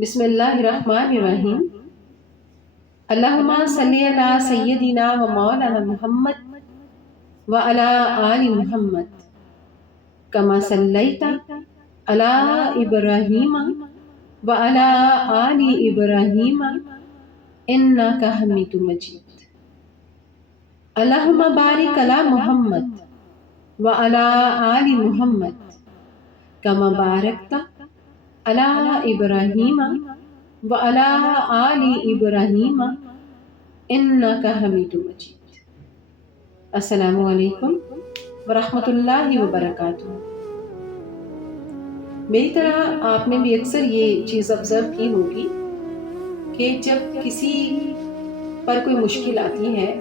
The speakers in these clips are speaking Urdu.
بسم اللہ الرحمن الرحیم۔ اللہم صلی علی سیدنا و مولانا محمد و علی آل محمد کما صلیت علی ابراہیم و علی آل ابراہیم انک حمید مجید۔ اللہم بارک علی محمد و علی آل محمد کما بارکت علی ابراہیم وعلی آل ابراہیم انک حمید مجید۔ السلام علیکم ورحمۃ اللہ وبرکاتہ۔ میری طرح آپ نے بھی اکثر یہ چیز آبزرو کی ہوگی کہ جب کسی پر کوئی مشکل آتی ہے،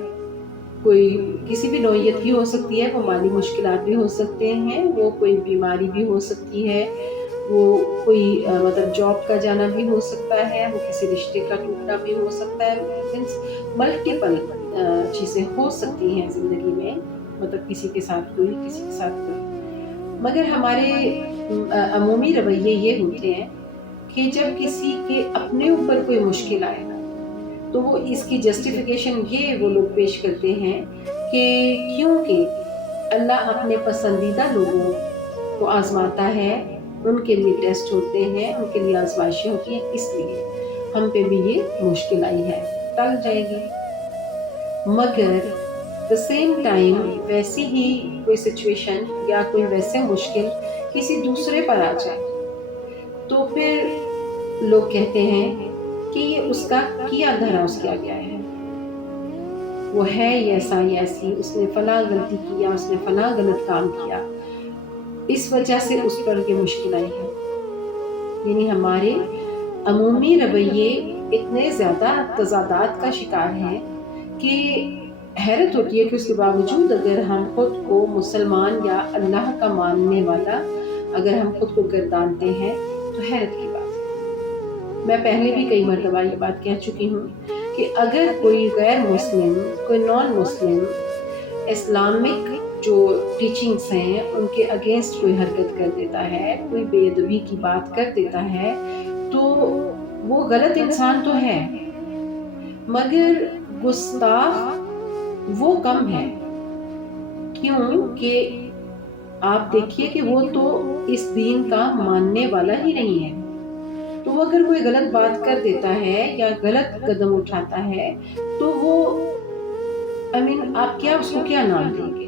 کوئی کسی بھی نوعیت کی ہو سکتی ہے، وہ مالی مشکلات بھی ہو سکتے ہیں، وہ کوئی بیماری بھی ہو سکتی ہے، وہ کوئی مطلب جاب کا جانا بھی ہو سکتا ہے، وہ کسی رشتے کا ٹوٹنا بھی ہو سکتا ہے، ملٹیپل چیزیں ہو سکتی ہیں زندگی میں، مطلب کسی کے ساتھ کوئی کسی کے ساتھ کوئی۔ مگر ہمارے عمومی رویے یہ ہوتے ہیں کہ جب کسی کے اپنے اوپر کوئی مشکل آئے تو وہ اس کی جسٹیفیکیشن یہ وہ لوگ پیش کرتے ہیں کہ کیونکہ اللہ اپنے پسندیدہ لوگوں کو آزماتا ہے، ان کے لیے ٹیسٹ ہوتے ہیں، ان کے لیے آزمائشیں ہوتی ہیں، اس لیے ہم پہ بھی یہ مشکل آئی ہے، ٹل جائے گی۔ مگر the same ٹائم ویسی ہی کوئی سچویشن یا کوئی ویسے مشکل کسی دوسرے پر آ جائے تو پھر لوگ کہتے ہیں کہ یہ اس کا کیا دھرا اس کیا گیا ہے، وہ ہے ایسا یا ایسی، اس نے فلاں غلطی کیا، اس نے فلاں غلط کام کیا، اس وجہ سے اس پر یہ مشکل آئی ہے۔ یعنی ہمارے عمومی رویے اتنے زیادہ تضادات کا شکار ہیں کہ حیرت ہوتی ہے کہ اس کے باوجود اگر ہم خود کو مسلمان یا اللہ کا ماننے والا اگر ہم خود کو گردانتے ہیں تو حیرت کی بات ہے۔ میں پہلے بھی کئی مرتبہ یہ بات کہہ چکی ہوں کہ اگر کوئی غیر مسلم، کوئی نان مسلم اسلامک جو ٹیچنگز ہیں ان کے اگینسٹ کوئی حرکت کر دیتا ہے، کوئی بے ادبی کی بات کر دیتا ہے تو وہ غلط انسان تو ہے، مگر گستاخ وہ کم ہے۔ کیوں کہ آپ دیکھیے کہ وہ تو اس دین کا ماننے والا ہی نہیں ہے، تو وہ اگر کوئی غلط بات کر دیتا ہے یا غلط قدم اٹھاتا ہے تو وہ آپ کیا اس کو کیا نام دیں گے،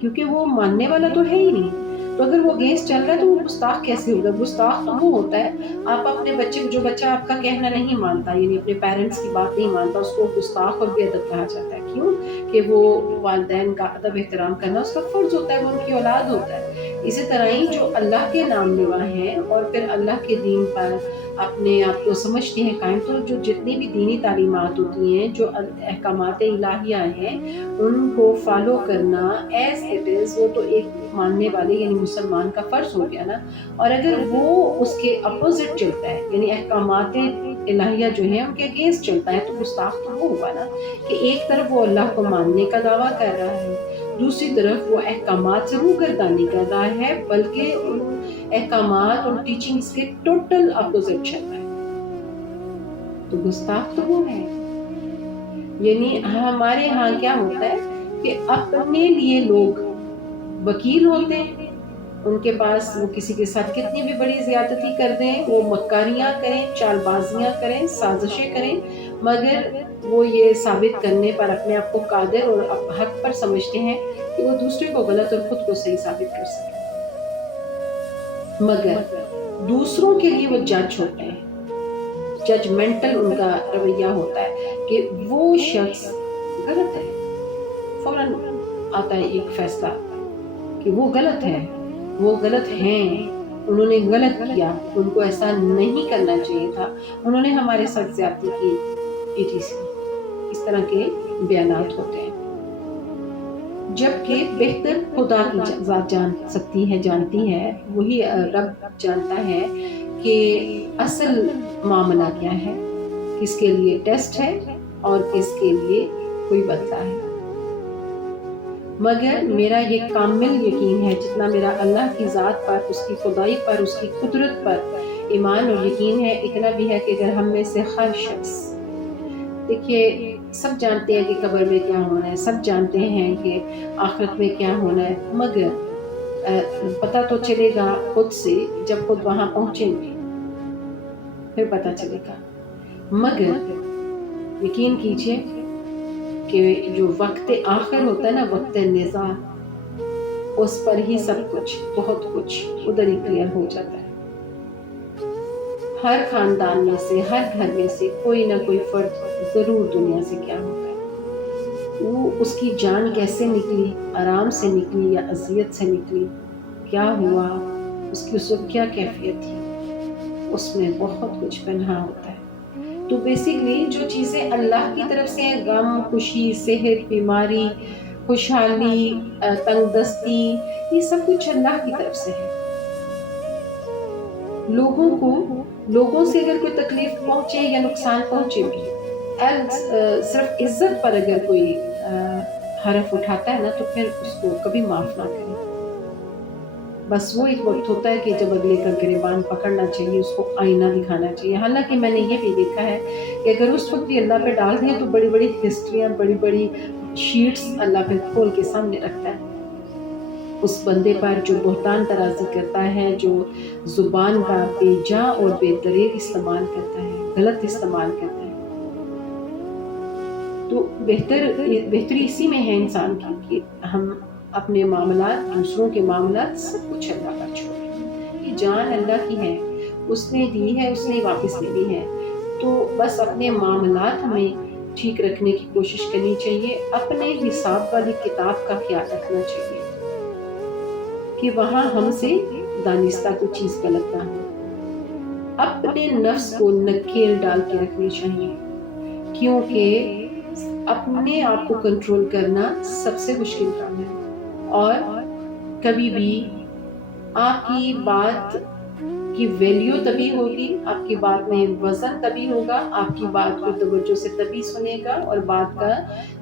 کیونکہ وہ ماننے والا تو ہے ہی نہیں۔ تو اگر وہ اگینسٹ چل رہا ہے تو وہ گستاخ کیسے ہوگا؟ گستاخ تو وہ ہوتا ہے آپ اپنے بچے کو، جو بچہ آپ کا کہنا نہیں مانتا، یعنی اپنے پیرنٹس کی بات نہیں مانتا، اس کو گستاخ اور بے ادب کہا جاتا ہے۔ کیوں کہ وہ والدین کا ادب احترام کرنا اس کا فرض ہوتا ہے، وہ ان کی اولاد ہوتا ہے۔ اسی طرح ہی جو اللہ کے نام لیوا ہیں اور پھر اللہ کے دین پر اپنے آپ کو سمجھتے ہیں قائم، تو جو جتنی بھی دینی تعلیمات ہوتی ہیں، جو احکامات الہیہ ہیں، ان کو فالو کرنا ایز اٹ از، وہ تو ایک ماننے والے یعنی مسلمان کا فرض ہو گیا نا۔ اور اگر وہ اس کے اپوزٹ چلتا ہے، یعنی احکامات الہیہ جو ہیں ان کے اگینسٹ چلتا ہے، تو گستاخ تو وہ ہوا نا کہ ایک طرف وہ اللہ کو ماننے کا دعویٰ کر رہا ہے، دوسری طرف وہ احکامات سے روگردانی کر رہا ہے، بلکہ ان احکامات اور ٹیچنگز کے ٹوٹل اپوزٹ چل رہا ہے، تو گستاخ تو وہ ہے۔ یعنی ہمارے ہاں کیا ہوتا ہے کہ اپنے لیے لوگ وکیل ہوتے ہیں، ان کے پاس وہ کسی کے ساتھ کتنی بھی بڑی زیادتی کر دیں، وہ مکاریاں کریں، چال بازیاں کریں، سازشیں کریں، مگر وہ یہ ثابت کرنے پر اپنے آپ کو قادر اور حق پر سمجھتے ہیں کہ وہ دوسرے کو غلط اور خود کو صحیح ثابت کر سکیں، مگر دوسروں کے لیے وہ جج ہوتے ہیں، ججمنٹل ان کا رویہ ہوتا ہے کہ وہ شخص غلط ہے، فوراً آتا ہے ایک فیصلہ کہ وہ غلط ہے، وہ غلط ہیں، انہوں نے غلط کیا، ان کو ایسا نہیں کرنا چاہیے تھا، انہوں نے ہمارے ساتھ زیادتی کی، etc۔ اس طرح کے بیانات ہوتے ہیں، جبکہ بہتر خدا کی ذات جان سکتی ہے، جانتی ہے، وہی رب جانتا ہے کہ اصل معاملہ کیا ہے، کس کے لیے ٹیسٹ ہے اور کس کے لیے کوئی بدلہ ہے۔ مگر میرا یہ کامل یقین ہے، جتنا میرا اللہ کی ذات پر، اس کی خدائی پر، اس کی قدرت پر ایمان اور یقین ہے، اتنا بھی ہے کہ اگر ہم میں سے ہر شخص، دیکھیے سب جانتے ہیں کہ قبر میں کیا ہونا ہے، سب جانتے ہیں کہ آخرت میں کیا ہونا ہے، مگر پتہ تو چلے گا خود سے جب خود وہاں پہنچیں گے، پھر پتہ چلے گا۔ مگر یقین کیجئے کہ جو وقت آخر ہوتا ہے نا، وقت نزاع، اس پر ہی سب کچھ، بہت کچھ ادھر ہی کلیئر ہو جاتا ہے۔ ہر خاندان میں سے، ہر گھر میں سے کوئی نہ کوئی فرد ضرور دنیا سے کیا ہوتا ہے، وہ اس کی جان کیسے نکلی، آرام سے نکلی یا اذیت سے نکلی، کیا ہوا، اس کی اس وقت کیا کیفیت تھی، اس میں بہت کچھ پنہاں ہوتا ہے۔ تو بیسیکلی جو چیزیں اللہ کی طرف سے ہیں، غم، خوشی، صحت، بیماری، خوشحالی، تنگ دستی، یہ سب کچھ اللہ کی طرف سے ہے۔ لوگوں سے اگر کوئی تکلیف پہنچے یا نقصان پہنچے بھی، صرف عزت پر اگر کوئی حرف اٹھاتا ہے نا، تو پھر اس کو کبھی معاف نہ کریں۔ بس وہ ایک وقت ہوتا ہے کہ جب اگلے کا گریبان پکڑنا چاہیے، اس کو آئینہ دکھانا چاہیے۔ حالانکہ میں نے یہ بھی دیکھا ہے کہ اگر اس وقت بھی اللہ پہ ڈال دیں تو بڑی بڑی ہسٹریاں، بڑی بڑی شیٹس اللہ پہ کھول کے سامنے رکھتا ہے۔ اس بندے پر جو بہتان ترازی کرتا ہے، جو زبان کا بے جا اور بے دریغ استعمال کرتا ہے، غلط استعمال کرتا ہے، تو بہتری اسی میں ہے انسان کی کہ ہم اپنے معاملات، دوسروں کے معاملات، سب کچھ اللہ پر چھوڑیں۔ یہ جان اللہ کی ہے، اس نے دی ہے، اس نے واپس لینی ہے، تو بس اپنے معاملات ہمیں ٹھیک رکھنے کی کوشش کرنی چاہیے، اپنے حساب والی کتاب کا خیال رکھنا چاہیے کہ وہاں ہم سے دانستہ کوئی چیز غلط نہ ہو۔ اپنے نفس کو نکیل ڈال کے رکھنی چاہیے، کیونکہ اپنے آپ کو کنٹرول کرنا سب سے مشکل کام ہے، اور کبھی بھی آپ کی بات کی ویلیو تبھی ہوگی، آپ کی بات میں وزن تبھی ہوگا، آپ کی بات کو توجہ سے تبھی سنے گا، اور بات کا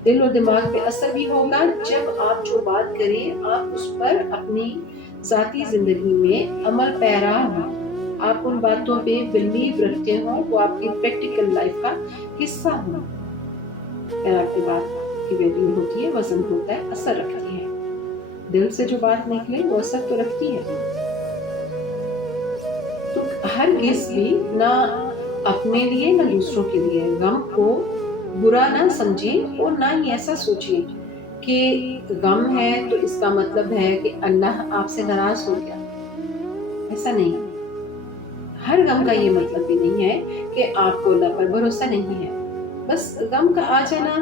دل و دماغ پہ اثر بھی ہوگا جب آپ جو بات کریں آپ اس پر اپنی ذاتی زندگی میں عمل پیرا ہوں، آپ ان باتوں پہ بلیو رکھتے ہوں، وہ آپ کی پریکٹیکل لائف کا حصہ ہوں۔ پھر آپ کی بات کی ویلیو ہوتی ہے، وزن ہوتا ہے، اثر رکھتی ہے۔ دل سے جو بات نکلے وہ اثر تو رکھتی ہے۔ تو ہرگز بھی نہ اپنے لیے نہ دوسروں کے لیے غم کو برا نہ سمجھیں، اور نہ ہی ایسا سوچیں کہ غم ہے تو اس کا مطلب ہے کہ اللہ آپ سے ناراض ہو گیا۔ ایسا نہیں، ہر غم کا یہ مطلب بھی نہیں ہے کہ آپ کو اللہ پر بھروسہ نہیں ہے۔ بس غم کا آ جانا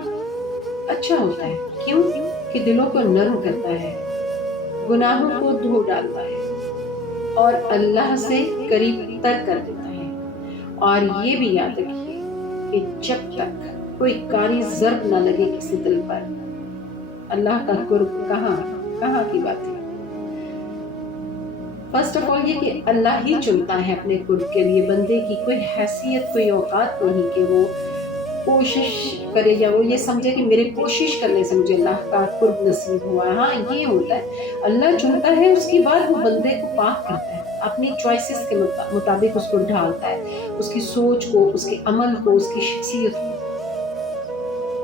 اچھا ہوتا ہے، کیوں کہ دلوں کو نرم کرتا ہے، گناہوں کو دھو ڈالتا ہے اور اللہ سے قریب تر کر دیتا ہے۔ اور یہ بھی یاد رکھیے کہ جب تک کوئی کاری ضرب نہ لگے کسی دل پر، اللہ کا قرب کہاں کی بات ہے۔ فرسٹ آف آل یہ کہ اللہ ہی چنتا ہے اپنے قرب کے لیے، بندے کی کوئی حیثیت، کوئی اوقات نہیں کہ وہ کوشش کرے یا وہ یہ سمجھے کہ میرے کوشش کرنے سے مجھے اللہ کا قرب نصیب ہوا۔ ہاں یہ ہوتا ہے، اللہ چنتا ہے، اس کے بعد وہ بندے کو پاک کرتا ہے، اپنی چوائسز کے مطابق اس کو ڈھالتا ہے، اس کی سوچ کو، اس کے عمل کو، اس کی شخصیت کو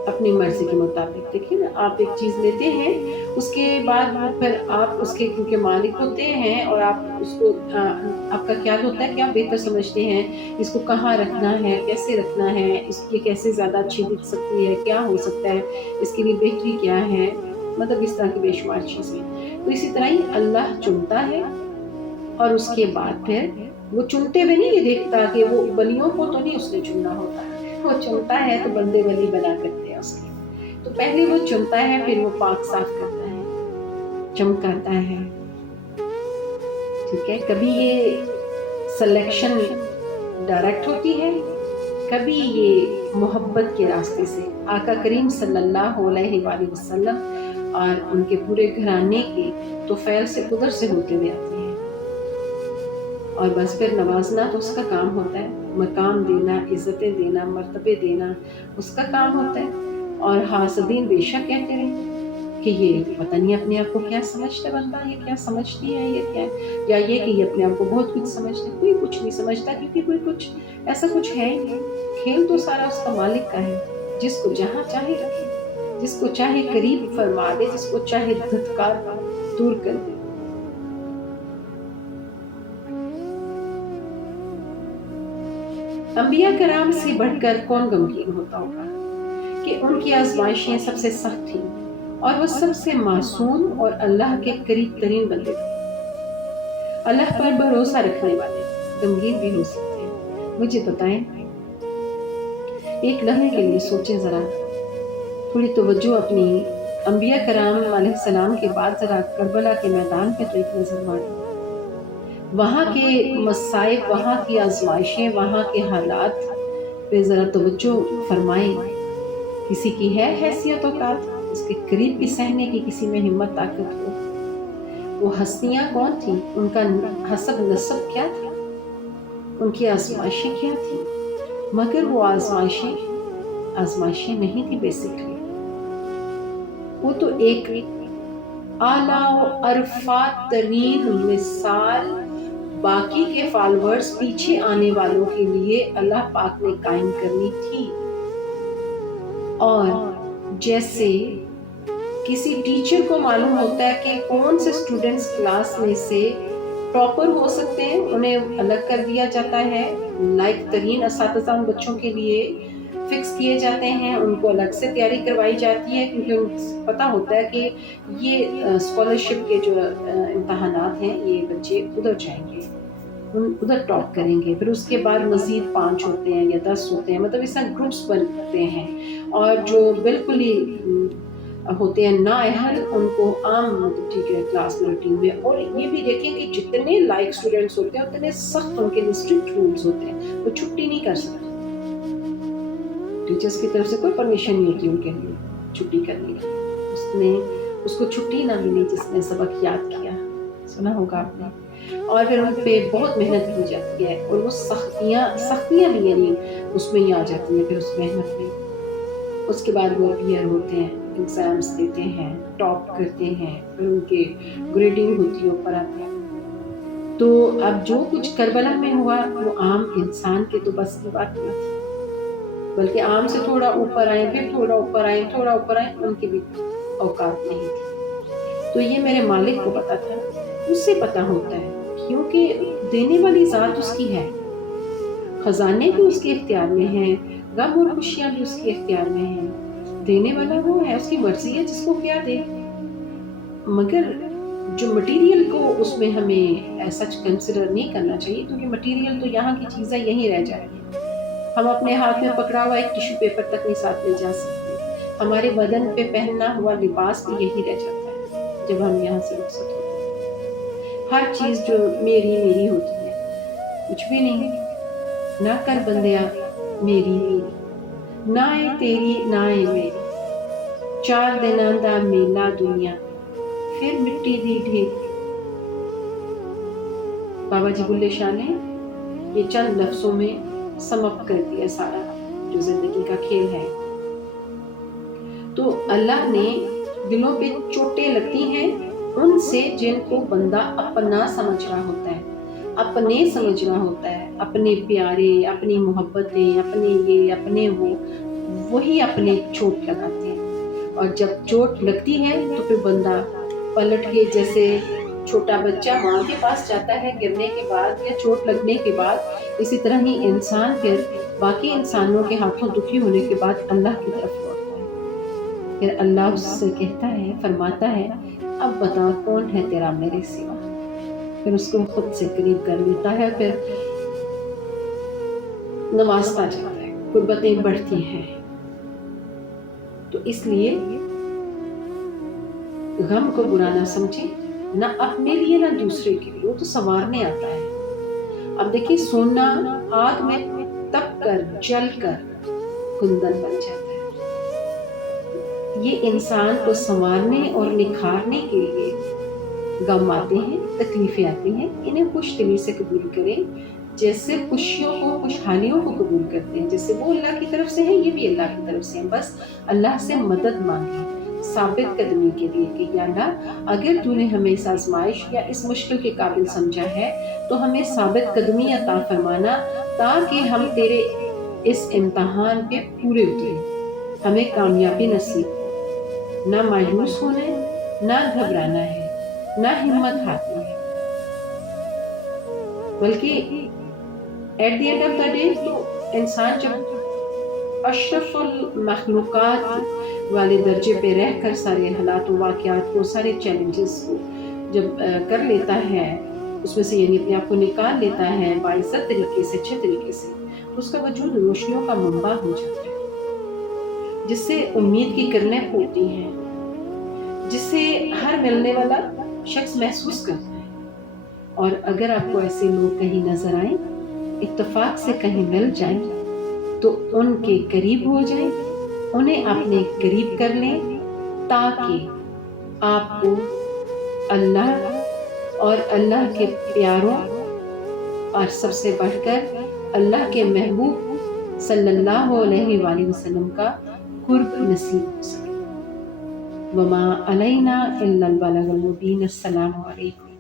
اپنی مرضی کے مطابق۔ دیکھیں نا، آپ ایک چیز لیتے ہیں، اس کے بعد پھر آپ اس کے کیونکہ مالک ہوتے ہیں، اور آپ اس کو آپ کا خیال ہوتا ہے کہ آپ بہتر سمجھتے ہیں اس کو کہاں رکھنا ہے، کیسے رکھنا ہے، اس کی کیسے زیادہ اچھی دکھ سکتی ہے، کیا ہو سکتا ہے، اس کے لیے بہتری کیا ہے، مطلب اس طرح کی بے شمار چیزیں۔ تو اسی طرح ہی اللہ چنتا ہے، اور اس کے بعد پھر وہ چنتے ہوئے نہیں یہ دیکھتا کہ وہ ولیوں کو تو نہیں اس نے چننا ہوتا، وہ چنتا ہے تو بندے ولی بنا کرتے ہیں اس کے۔ تو پہلے وہ چنتا ہے، پھر وہ پاک صاف کرتا ہے، چمکاتا ہے، ٹھیک ہے۔ کبھی یہ سلیکشن ڈائریکٹ ہوتی ہے، کبھی یہ محبت کے راستے سے آقا کریم صلی اللہ علیہ وآلہ وسلم اور ان کے پورے گھرانے کے توفیل سے ادھر سے ہوتے ہوئے آتے ہیں، اور بس پھر نوازنا تو اس کا کام ہوتا ہے، مقام دینا، عزتیں دینا، مرتبے دینا اس کا کام ہوتا ہے۔ اور حاسدین بے شک کہتے رہیں کہ یہ پتہ نہیں اپنے آپ کو کیا سمجھتا بندہ، یہ کیا سمجھتی ہے، یہ کیا، یا یہ کہ یہ اپنے آپ کو بہت کچھ سمجھتا ہے. کوئی کچھ نہیں سمجھتا، کیونکہ کوئی کچھ ایسا کچھ ہے ہی نہیں. کھیل تو سارا اس کا مالک کا ہے، جس کو جہاں چاہے رکھے، جس کو چاہے قریب فرما دے، جس کو چاہے دھتکار دور کر دے. انبیاء کرام سے بڑھ کر کون غمگین ہوتا ہوگا کہ ان کی آزمائشیں سب سے سخت تھیں اور وہ سب سے معصوم اور اللہ کے قریب ترین بندے تھے. اللہ پر بھروسہ رکھنے والے غمگین بھی ہو سکتے ہیں. مجھے بتائیں، ایک لمحے کے لیے سوچیں ذرا، تھوڑی توجہ اپنی انبیاء کرام علیہ السلام کے بعد ذرا کربلا کے میدان پہ تو ایک نظر ماریں. وہاں کے مصائب، وہاں کی آزمائشیں، وہاں کے حالات پہ ذرا توجہ فرمائیں. کسی کی ہے حیثیت اوقات اس کے قریب بھی سہنے کی، کسی میں ہمت طاقت ہو؟ وہ ہستیاں کون تھیں؟ ان کا حسب نسب کیا تھا؟ ان کی آزمائشیں کیا تھیں؟ مگر وہ آزمائشیں نہیں تھی. بیسکلی وہ تو ایک اعلیٰ و ارفع ترین مثال باقی کے فالورز، پیچھے آنے والوں کے لیے اللہ پاک نے قائم کرنی تھی. اور جیسے کسی ٹیچر کو معلوم ہوتا ہے کہ کون سے اسٹوڈنٹس کلاس میں سے ٹاپر ہو سکتے ہیں، انہیں الگ کر دیا جاتا ہے. لائق ترین اساتذہ ان بچوں کے لیے فکس کیے جاتے ہیں، ان کو الگ سے تیاری کروائی جاتی ہے، کیونکہ پتہ ہوتا ہے کہ یہ اسکالرشپ کے جو امتحانات ہیں یہ بچے ادھر جائیں گے، ادھر ٹاپ کریں گے. پھر اس کے بعد مزید 5 ہوتے ہیں یا 10 ہوتے ہیں، مطلب اس طرح گروپس بنتے ہیں. اور جو بالکل ہی ہوتے ہیں نااہل، ان کو عام ٹھیک ہے کلاس میں روٹین میں. اور یہ بھی دیکھیں کہ جتنے لائق اسٹوڈنٹس ہوتے ہیں اتنے سخت ان کے لیے اسٹرکٹ رولز ہوتے ہیں. وہ چھٹی نہیں کر سکتے، ٹیچرس کی طرف سے کوئی پرمیشن نہیں ہوتی ان کے لیے چھٹی کرنے کی. اس کو چھٹی نہ ملی جس نے سبق یاد کیا، سنا ہوگا آپ نے. اور پھر ان پہ بہت محنت کی جاتی ہے، اور وہ سختیاں بھی یعنی اس میں ہی آ جاتی ہیں پھر اس محنت میں. اس کے بعد وہ اپیئر ہوتے ہیں، ایگزامس دیتے ہیں، ٹاپ کرتے ہیں، پھر ان کے گریڈنگ ہوتی ہے، اوپر آتے ہیں. تو اب جو کچھ کربلا میں ہوا وہ عام انسان کے تو بس کی بات نہیں تھی، بلکہ عام سے تھوڑا اوپر آئیں، پھر تھوڑا اوپر آئیں، ان کی بھی اوقات نہیں تھی. تو یہ میرے مالک کو پتا تھا، اس سے پتا ہوتا ہے، کیونکہ دینے والی ذات اس کی ہے، خزانے بھی اس کے اختیار میں ہیں، غم اور خوشیاں بھی اس کے اختیار میں ہیں. دینے والا وہ ہے، اس کی مرضی ہے جس کو کیا دے. مگر جو مٹیریل کو اس میں ہمیں ایسا کنسیڈر نہیں کرنا چاہیے، کیونکہ مٹیریل تو یہاں کی چیزیں یہیں رہ جائیں گی. ہم اپنے ہاتھ میں پکڑا ہوا ایک ٹیشو پیپر تک نہیں ساتھ لے جا سکتے. ہمارے بدن پہ پہننا ہوا لباس بھی یہی رہ جاتا ہے جب ہم یہاں سے رخصت ہوتے ہیں. ہر چیز جو میری ہوتی ہے، کچھ بھی نہیں. نہ کر بندیا میری نہ اے تیری نہ اے میری، 4 دناں دا میلا دنیا پھر مٹی دی ڈھیر. بابا جی بلے شاہ نے یہ چند لفظوں میں سم اپ کر دیا سارا جو زندگی کا کھیل ہے. تو اللہ نے دلوں پہ چوٹیں لگتی ہیں ان سے جن کو بندہ اپنا سمجھ رہا ہوتا ہے، اپنے سمجھ رہا ہوتا ہے، اپنے پیارے، اپنی محبتیں، اپنے یہ اپنے وہی اپنے چوٹ لگاتے ہیں. اور جب چوٹ لگتی ہے تو پھر بندہ پلٹ کے، جیسے چھوٹا بچہ ماں کے پاس جاتا ہے گرنے کے بعد یا چوٹ لگنے کے بعد، اسی طرح ہی انسان پھر باقی انسانوں کے ہاتھوں دکھی ہونے کے بعد اللہ کی طرف لوٹتا ہے. پھر اللہ اس سے کہتا ہے، فرماتا ہے، اب بتا کون ہے تیرا میرے سوا. پھر اس کو خود سے قریب کر لیتا ہے، پھر نوازتا جاتا ہے، قربتیں بڑھتی ہیں. تو اس لیے غم کو برا نہ سمجھیں، نہ اپنے لیے نہ دوسرے کے لیے، وہ تو سنوارنے آتا ہے. اب دیکھیں، سونا آگ میں تپ کر جل کر کندن بن جاتا ہے. یہ انسان کو سنوارنے اور نکھارنے کے لیے غم آتے ہیں، تکلیفیں آتی ہیں. انہیں خوش دلی سے قبول کریں، جیسے خوشیوں کو، خوشحالیوں کو قبول کرتے ہیں. جیسے وہ اللہ کی طرف سے ہیں، یہ بھی اللہ کی طرف سے ہیں. بس اللہ سے مدد مانگیں، ثابت قدمی کے لیے کہ یا اللہ اگر تو نے ہمیں اس آزمائش یا اس مشکل کے قابل سمجھا ہے تو ہمیں ثابت قدمی عطا فرمانا تاکہ ہم تیرے اس امتحان پہ پورے اتریں، ہمیں کامیابی نصیب ہو۔ نہ مایوس ہونا ہے، نہ گھبرانا ہے، نہ ہمت ہارنا ہے، بلکہ at the end of the day تو انسان جب اشرف المخلوقات والے درجے پہ رہ کر سارے حالات و واقعات کو، سارے چیلنجز کو جب کر لیتا ہے، اس میں سے یعنی اپنے آپ کو نکال لیتا ہے باعزت طریقے سے، اچھے طریقے سے، اس کا وجود روشنیوں کا منبع ہو جاتا ہے، جس سے امید کی کرنیں پھوٹتی ہیں، جس سے ہر ملنے والا شخص محسوس کرتا ہے۔ اور اگر آپ کو ایسے لوگ کہیں نظر آئیں، اتفاق سے کہیں مل جائیں، تو ان کے قریب ہو جائیں، انہیں اپنے قریب کر لیں، تاکہ آپ کو اللہ اور اللہ کے پیاروں اور سب سے بڑھ کر اللہ کے محبوب صلی اللہ علیہ وآلہ وسلم کا قرب نصیب ہو سکے۔ وما علینا الا البلاغ المبین۔ السلام علیکم۔